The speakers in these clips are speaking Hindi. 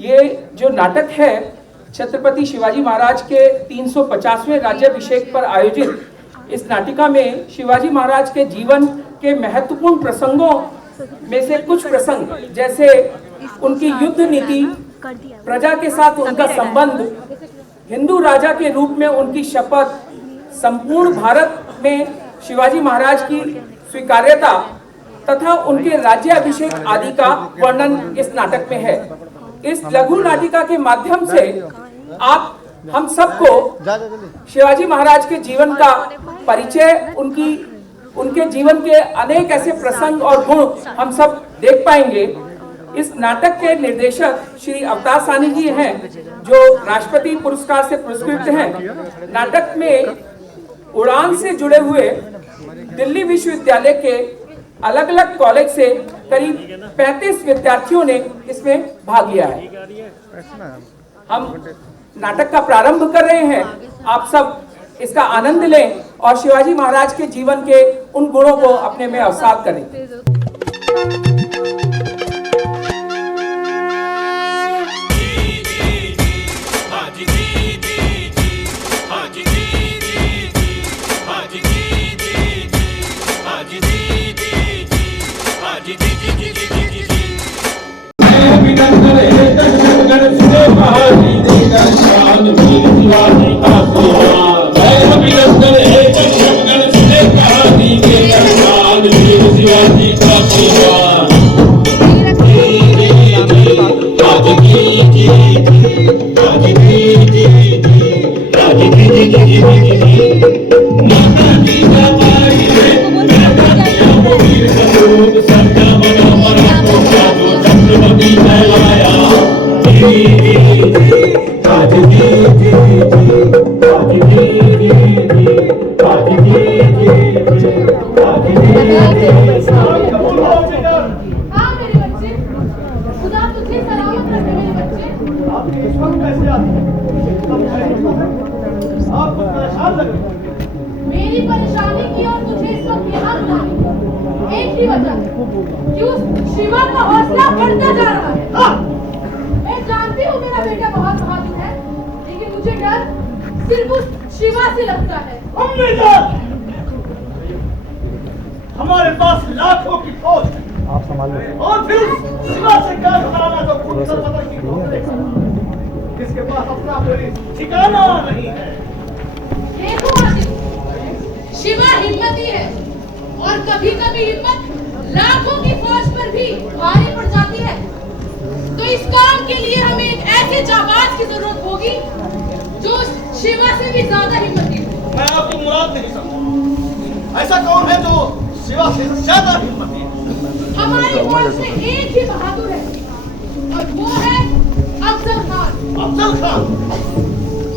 ये जो नाटक है छत्रपति शिवाजी महाराज के 350वें राज्याभिषेक पर आयोजित इस नाटिका में शिवाजी महाराज के जीवन के महत्वपूर्ण प्रसंगों में से कुछ प्रसंग, जैसे उनकी युद्ध नीति, प्रजा के साथ उनका संबंध, हिंदू राजा के रूप में उनकी शपथ, संपूर्ण भारत में शिवाजी महाराज की स्वीकार्यता तथा उनके राज्याभिषेक आदि का वर्णन इस नाटक में है। इस लघु नाटिका के माध्यम से आप हम सबको शिवाजी महाराज के जीवन का परिचय, उनके जीवन के अनेक ऐसे प्रसंग और गुण हम सब देख पाएंगे। इस नाटक के निर्देशक श्री अवतार साहनी जी हैं, जो राष्ट्रपति पुरस्कार से पुरस्कृत हैं। नाटक में उड़ान से जुड़े हुए दिल्ली विश्वविद्यालय के अलग अलग कॉलेज से करीब 35 विद्यार्थियों ने इसमें भाग लिया है। हम नाटक का प्रारंभ कर रहे हैं, आप सब इसका आनंद लें और शिवाजी महाराज के जीवन के उन गुणों को अपने में आत्मसात करें। मेरी परेशानी की और तुझे इस वक्त यहाँ बुलाने एक ही वजह कि उस शिवा का हौसला बढ़ता जा रहा है। मैं जानती हूँ मेरा बेटा बहुत बहादुर है, लेकिन मुझे डर सिर्फ उस शिवा से लगता है। हमारे पास लाखों की फौज है, आप संभाल लो। और फिर शिवा से क्या हराना तो खुद कर पता की जिसके पास अपना कोई ठिकाना नहीं है। देखो शिवा हिम्मती है और कभी कभी हिम्मत लाखों की फौज पर भी भारी पड़ जाती है। तो इस काम के लिए हमें एक ऐसे जाबाज की जरूरत होगी जो शिवा से भी ज्यादा हिम्मती हो। मैं आपकी मुराद नहीं समझा। ऐसा कौन है जो शिवा से ज्यादा हिम्मती है? हमारी फौज में एक ही बहादुर है और वो है अफजल खान। अफजल खान,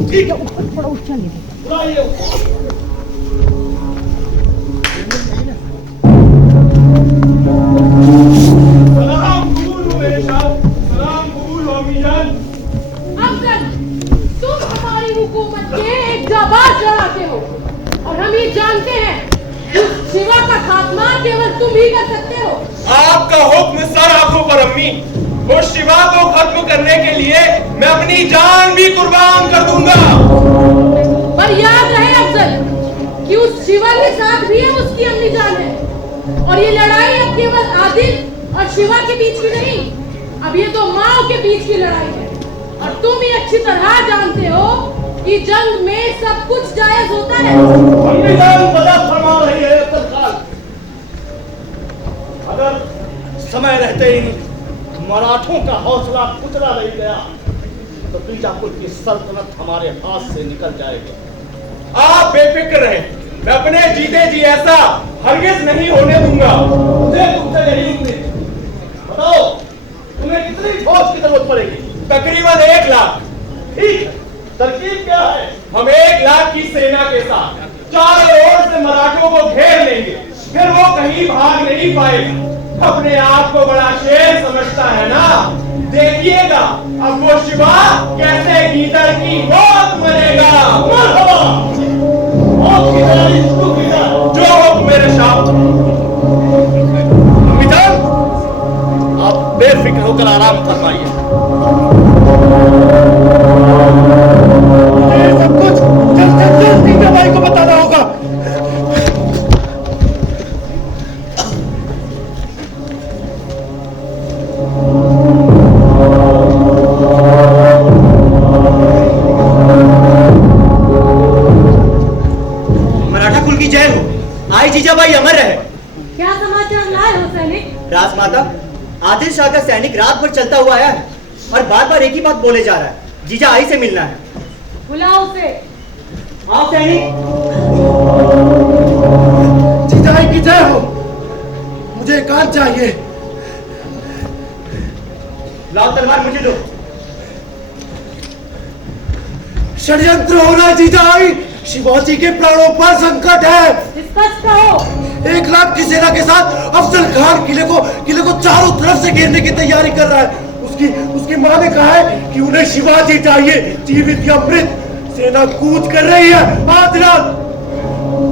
ठीक है, थोड़ा ऊंचा ले बुलाइए। सलाम कबूल मेरे साहब, सलाम कबूल अमीजान। अफजल, तुम हमारी हुकूमत के एक जाबाज लड़ाते हो और हम ये जानते हैं कि शिवा का खात्मा केवल तुम ही कर सकते हो। आपका हुक्म सर आंखों पर अम्मी। उस शिवा को खत्म करने के लिए मैं अपनी जान भी कुर्बान कर दूंगा। पर याद रहे अफजल कि उस शिवा के साथ भी है उसकी अम्मी जान है और ये लड़ाई अब केवल आदिल और शिवा के बीच की नहीं, अब ये तो माओ के बीच की लड़ाई है। और तुम ये अच्छी तरह जानते हो कि जंग में सब कुछ जायज होता है। अम्मी जान बड़ा फरमा रही है अफजल खान। अगर समय रहते ही मराठों का हौसला कुचला नहीं गया तो बीजापुर की सल्तनत हमारे हाथ से निकल जाएगी। आप बेफिक्र रहें, मैं अपने जीते जी ऐसा हरगिज नहीं होने दूंगा। मुझे तुमसे यही उम्मीद है। बताओ तुम्हें कितनी फौज की जरूरत पड़ेगी? तकरीबन 1 लाख। ठीक है, तरकीब क्या है? हम 1 लाख की सेना के साथ चारों ओर से मराठों को घेर लेंगे, फिर वो कहीं भाग नहीं पाएगा। अपने आप को बड़ा शेर समझता है ना, देखिएगा अब वो शिवा कैसे गीदड़ की मौत मरेगा। जो हुक्म मेरे साहब। अम्मी जान, आप बेफिक्र होकर आराम फरमाइए। और बार बार एक ही बात बोले जा रहा है, जीजा आई से मिलना है। बुलाओ उसे। आओ सैनिक। जीजा आई की जय हो। मुझे एकांत चाहिए। लाओ तलवार मुझे दो। षड्यंत्र हो रहा है जीजा आई। शिवाजी के प्राणों पर संकट है। स्पष्ट कहो। 1 लाख की सेना के साथ अफजल खान किले को चारों तरफ से घेरने की तैयारी कर रहा है। उसकी मां ने कहा है कि उन्हें शिवाजी चाहिए, जीवित या मृत। सेना कूच कर रही है आज रात।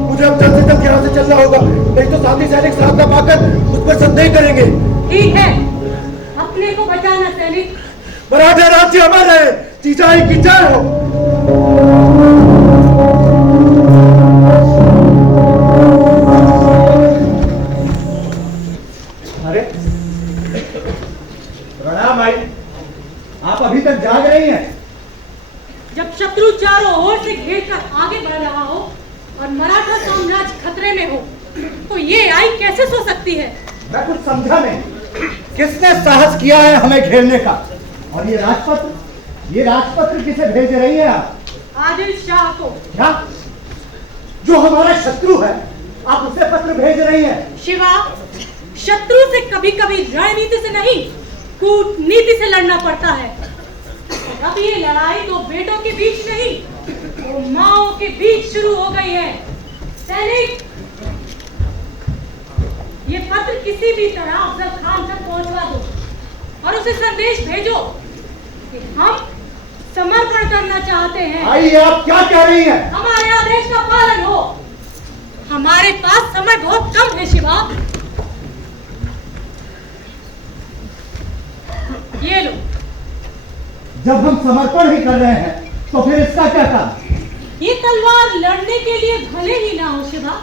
मुझे अब जल्द से जल्द यहाँ से चलना होगा, नहीं तो साथी सैनिक साथ न पाकर मुझ पर संदेह करेंगे। ठीक है, अपने को बचाना सैनिक। मराठा राज्य अमर है। जीजाई की जय हो। अरे प्रणाम आई, आप अभी तक जाग रही हैं? जब शत्रु चारों ओर से घेर कर आगे बढ़ रहा हो और मराठा साम्राज्य खतरे में हो, तो ये आई कैसे सो सकती है? मैं कुछ समझा नहीं। किसने साहस किया है हमें घेरने का? और ये राजपत्र किसे भेज रही है आप? आदिल शाह को। क्या? जो हमारा शत्रु है, आप उसे पत्र भेज रही हैं? शिवा, शत्रु से कभी कभी रणनीति से नहीं, कूटनीति से लड़ना पड़ता है। अब ये लड़ाई दो बेटों के बीच नहीं, दो माओं के बीच शुरू हो गई है। सैनिक, ये पत्र किसी भी तरह अफजल खान तक पहुंचवा दो और उसे संदेश भेजो कि हम समर्पण करना चाहते हैं। आई, आप क्या कह रही हैं? हमारे आदेश का पालन हो। हमारे पास समय बहुत कम है शिवा। ये लो। जब हम समर्पण ही कर रहे हैं तो फिर इसका क्या काम? ये तलवार लड़ने के लिए भले ही ना हो शिवा,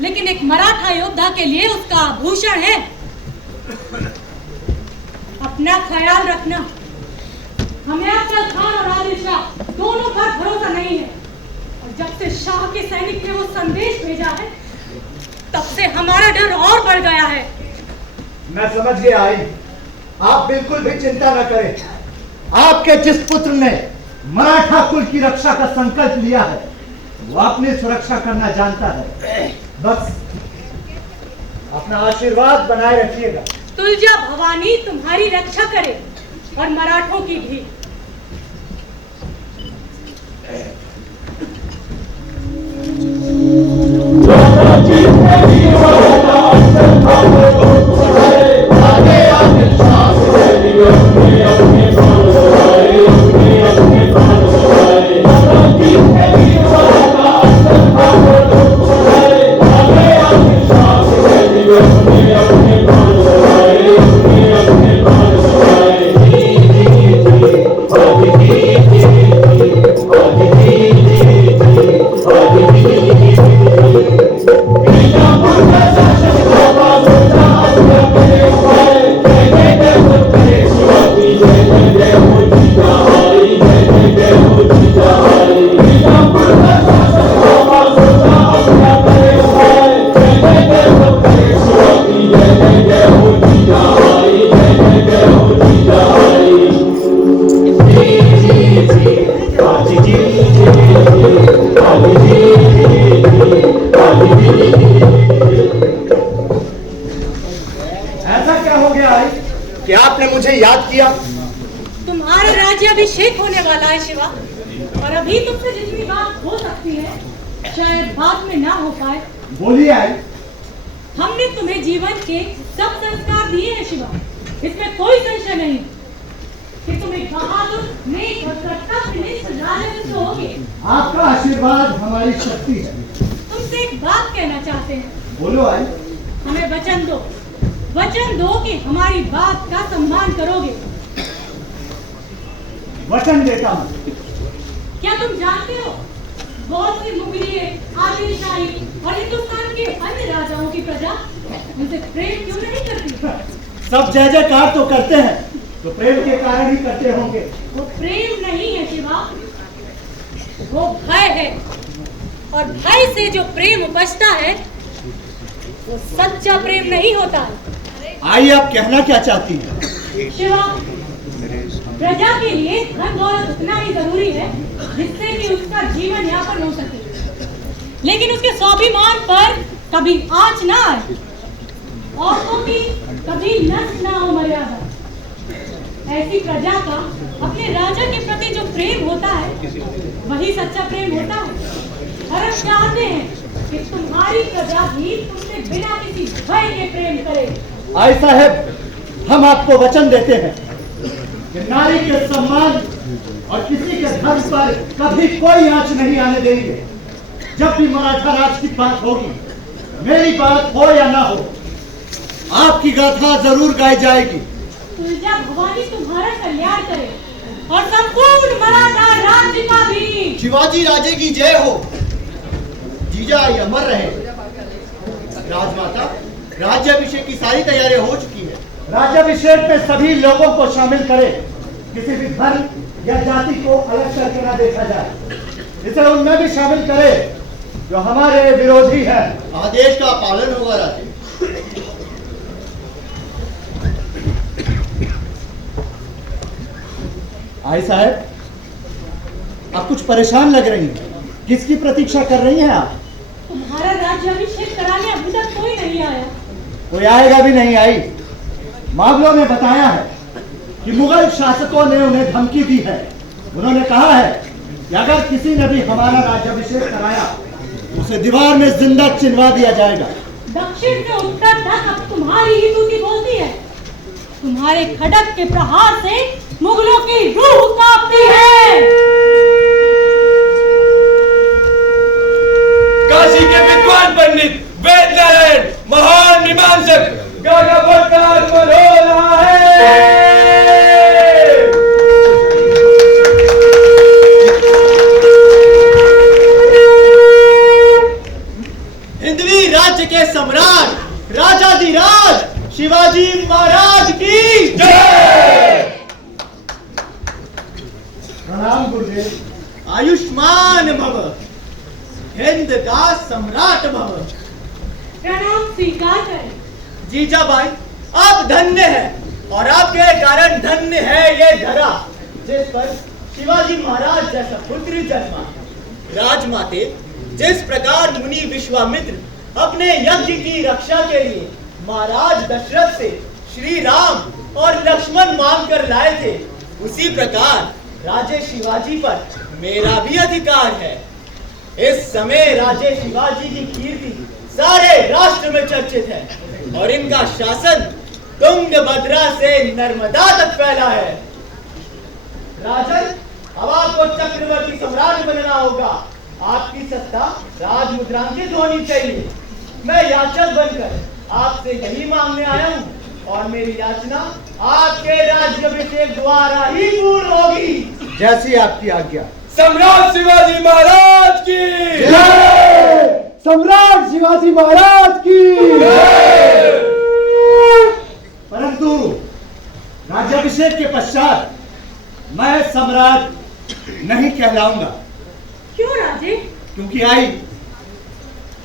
लेकिन एक मराठा योद्धा के लिए उसका आभूषण है। अपना ख्याल रखना। हमें अफजल खान और आदिल शाह दोनों पर भरोसा नहीं है, और जब से शाह के सैनिक ने वो संदेश भेजा है, तब से हमारा डर और बढ़ गया है। मैं समझ गया आई, आप बिल्कुल भी चिंता न करें। आपके जिस पुत्र ने मराठा कुल की रक्षा का संकल्प लिया है, वो अपनी सुरक्षा करना जानता है। बस अपना आशीर्वाद बनाए रखिएगा। तुलजा भवानी तुम्हारी रक्षा करे और मराठों की भी। तुम्हारा राज्याभिषेक होने वाला है शिवा, और अभी तुमसे जितनी बात हो सकती है शायद बाद में ना हो पाए। बोलिए आई। हमने तुम्हें जीवन के सब संस्कार दिए हैं शिवा, इसमें कोई संशय नहीं कि तुम एक बहादुर, नेक और कर्तव्यनिष्ठ राजनेता होगे। आपका आशीर्वाद हमारी शक्ति है। तुमसे एक बात कहना चाहते हैं। बोलो आई। हमें वचन दो कि हमारी बात का सम्मान करोगे। वचन देता हूँ। क्या तुम जानते हो, बहुत सी मुगलिये, आदिल शाही और हिंदुस्तान के अन्य राजाओं की प्रजा उनसे प्रेम क्यों नहीं करती? सब जय जयकार तो करते हैं, तो प्रेम के कारण ही करते होंगे। वो प्रेम नहीं है शिवा, वो भय है, और भय से जो प्रेम उपजता है वो सच्चा प्रेम नहीं होता। आइए, आप कहना क्या चाहती हैं? शिवा, प्रजा के लिए धन दौलत उतना ही जरूरी है जिससे कि उसका जीवन यापन हो सके, लेकिन उसके स्वाभिमान पर कभी आंच ना आए, औरतों की कभी नष्ट ना हो मर्यादा। ऐसी प्रजा का अपने राजा के प्रति जो प्रेम होता है वही सच्चा प्रेम होता है। और हम चाहते हैं कि तुम्हारी प्रजा भी तुमसे बिना किसी भय के प्रेम करे। आई साहब, हम आपको वचन देते हैं कि नारी के सम्मान और किसी के धर्म पर कभी कोई आंच नहीं आने देंगे। जब भी मराठा राज की बात होगी, मेरी बात हो या ना हो, आपकी गाथा जरूर गाई जाएगी। तुलजा भवानी तुम्हारा कल्याण करे और संपूर्ण मराठा राज्य का भी। शिवाजी राजे की जय हो। जीजा अमर रहे। राजमाता, राज्याभिषेक की सारी तैयारियां हो चुकी है। राज्याभिषेक में सभी लोगों को शामिल करें, किसी भी धर्म या जाति को अलग करके ना देखा जाए। इसे उनमें भी शामिल करें जो हमारे विरोधी हैं। आदेश का पालन होगा राजे। आई साहब, आप कुछ परेशान लग रही हैं। किसकी प्रतीक्षा कर रही हैं आप? तुम्हारा राज्याभिषेक कराने अभी तक कोई नहीं आया। कोई आएगा भी नहीं। आई मामलों ने बताया है कि मुगल शासकों ने उन्हें धमकी दी है। उन्होंने कहा है कि अगर किसी ने भी हमारा राज्याभिषेक कराया तो उसे दीवार में जिंदा चिनवा दिया जाएगा। दक्षिण से उत्तर तक अब तुम्हारी ही तूती बोलती है। तुम्हारे खड़क के प्रहार से मुगलों की रूह कांपती है। काशी के विद्वान पंडित वेद नारायण महान मीमांसक गागाभट्ट का आगमन हो रहा है। हिंदवी राज्य के सम्राट राजाधिराज शिवाजी महाराज की जय। प्रणाम गुरुदेव। आयुष्मान भव। हिंद का सम्राट भव। प्रणाम स्वीकार करें। जीजाबाई, आप धन्य हैं और आपके कारण धन्य है ये धरा जिस पर शिवाजी महाराज जैसा पुत्र जन्मा। राजमाते, जिस प्रकार मुनि विश्वामित्र अपने यज्ञ की रक्षा के लिए महाराज दशरथ से श्री राम और लक्ष्मण मांग कर लाए थे, उसी प्रकार राजे शिवाजी पर मेरा भी अधिकार है। इस समय राजे शिवाजी की कीर्ति सारे राष्ट्र में चर्चित है और इनका शासन तुंगभद्रा से नर्मदा तक फैला है। राजन, अब आपको चक्रवर्ती सम्राट बनना होगा। आपकी सत्ता राजमुद्रांकित होनी चाहिए। मैं याचक बनकर आपसे यही मांगने आया हूँ और मेरी याचना आपके राज्याभिषेक द्वारा ही पूर्ण होगी। जैसी आपकी आज्ञा। सम्राट शिवाजी महाराज की जय। सम्राट शिवाजी महाराज की जय। परंतु राज्याभिषेक के पश्चात मैं सम्राट नहीं कहलाऊंगा। क्यों राजे? क्योंकि आई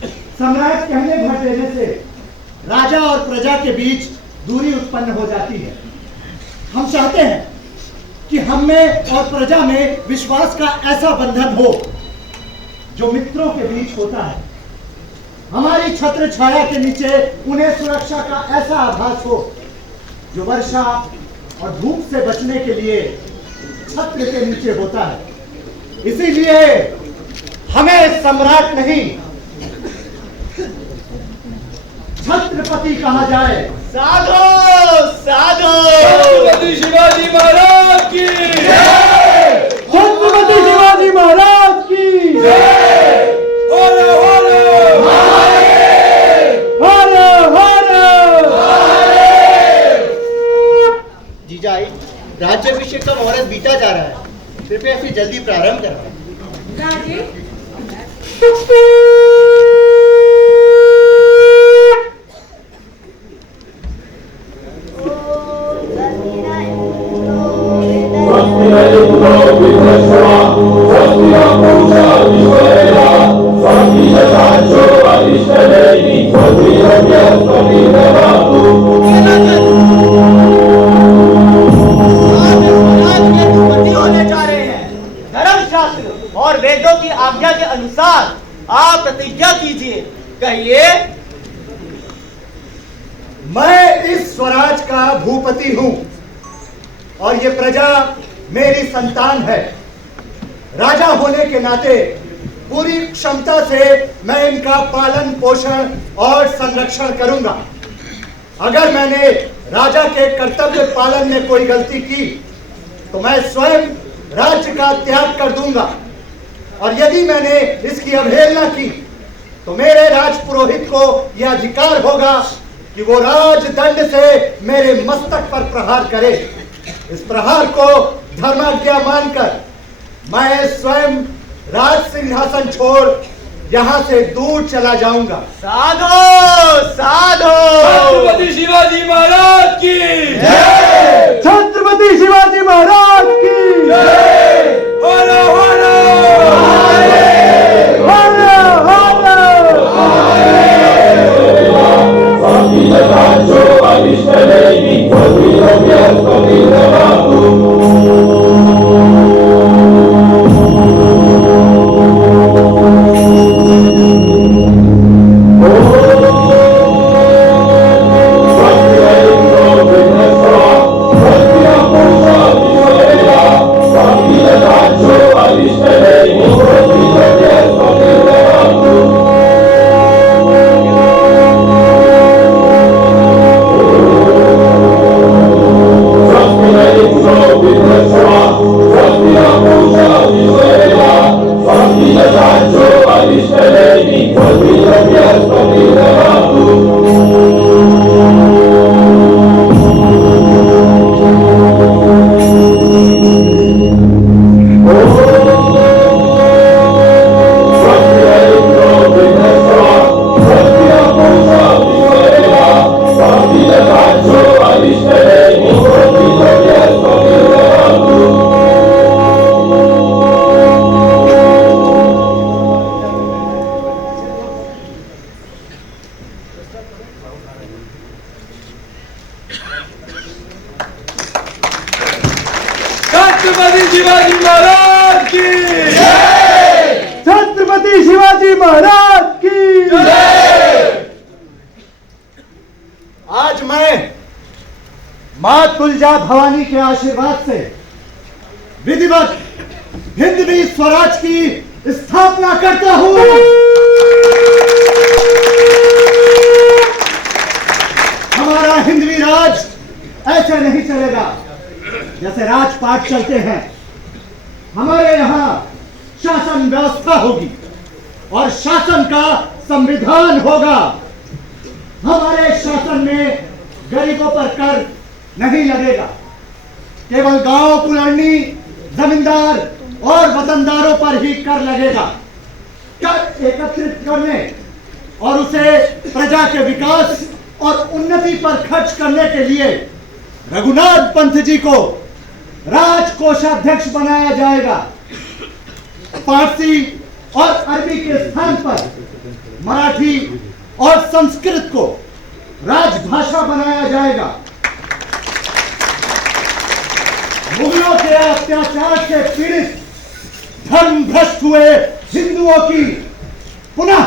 सम्राट कहने भर देने से राजा और प्रजा के बीच दूरी उत्पन्न हो जाती है। हम चाहते हैं कि हम में और प्रजा में विश्वास का ऐसा बंधन हो जो मित्रों के बीच होता है। हमारी छत्र छाया के नीचे उन्हें सुरक्षा का ऐसा आभास हो जो वर्षा और धूप से बचने के लिए छत्र के नीचे होता है। इसीलिए हमें सम्राट नहीं छत्रपति कहा जाए। साधो साधो। छत्रपति शिवाजी महाराज की जय। छत्रपति शिवाजी महाराज की जय। होलो होलो जीजाई, राज्याभिषेक का मुहूर्त बीता जा रहा है। कृपया फिर जल्दी प्रारंभ करवाएं। राजे, आप अनुसार आप प्रतिज्ञा कीजिए। कहिए। मैं इस स्वराज का भूपति हूं और ये प्रजा मेरी संतान है। राजा होने के नाते पूरी क्षमता से मैं इनका पालन पोषण और संरक्षण करूंगा। अगर मैंने राजा के कर्तव्य पालन में कोई गलती की तो मैं स्वयं राज्य का त्याग कर दूंगा, और यदि मैंने इसकी अवहेलना की तो मेरे राजपुरोहित को यह अधिकार होगा कि वो राजदंड से मेरे मस्तक पर प्रहार करे। इस प्रहार को धर्माज्ञा मानकर मैं स्वयं राज सिंहासन छोड़ यहाँ से दूर चला जाऊंगा। साधो साधो। छत्रपति शिवाजी महाराज की जय। छत्रपति शिवाजी महाराज की जय। बोलो बोलो। छत्रपति शिवाजी महाराज की जय। छत्रपति शिवाजी महाराज की जय। आज मैं मां तुलजा भवानी के आशीर्वाद से विधिवत हिंदवी स्वराज की स्थापना करता हूं। हमारा हिंदवी राज ऐसे नहीं चलेगा जैसे राजपाट चलते हैं। हमारे यहाँ शासन व्यवस्था होगी और शासन का संविधान होगा। हमारे शासन में गरीबों पर कर नहीं लगेगा। केवल गांव कुलरनी, जमींदार और वतनदारों पर ही कर लगेगा। कर एकत्रित करने और उसे प्रजा के विकास और उन्नति पर खर्च करने के लिए रघुनाथ पंत जी को राजकोषाध्यक्ष बनाया जाएगा। फारसी और अरबी के स्थान पर मराठी और संस्कृत को राजभाषा बनाया जाएगा। मुगलों के अत्याचार से पीड़ित धर्म भ्रष्ट हुए हिंदुओं की पुनः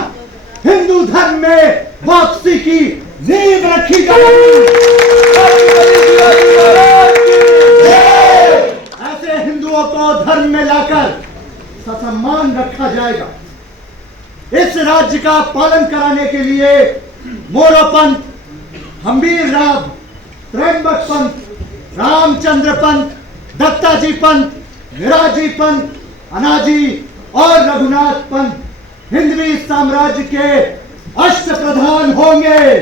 हिंदू धर्म में वापसी की नींव रखी जाएगी। ऐसे हिंदुओं को धर्म में लाकर ससम्मान रखा जाएगा। इस राज्य का पालन कराने के लिए मोरो पंत, हम्बीर राव, त्रयंबक पंत, रामचंद्र पंत, दत्ताजी पंत, मिराजी पंत, अनाजी और रघुनाथ पंत हिंदवी साम्राज्य के अष्ट प्रधान होंगे।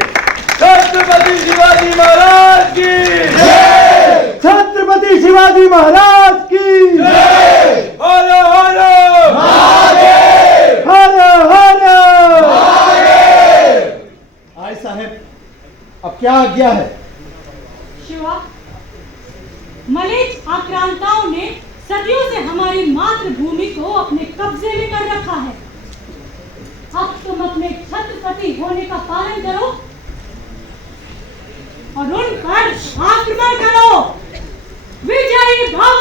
छत्रपति शिवाजी महाराज की जय। छत्रपति शिवाजी महाराज की जय। हर हर महादेव। हर हर महादेव। आय साहेब, अब क्या आज्ञा है? शिवा, मलेच्छ आक्रांताओं ने सदियों से हमारी मातृभूमि को अपने कब्जे में कर रखा है। अब तुम अपने छत्रपति होने का पालन करो और उन पर आक्रमण करो। विजयी भव।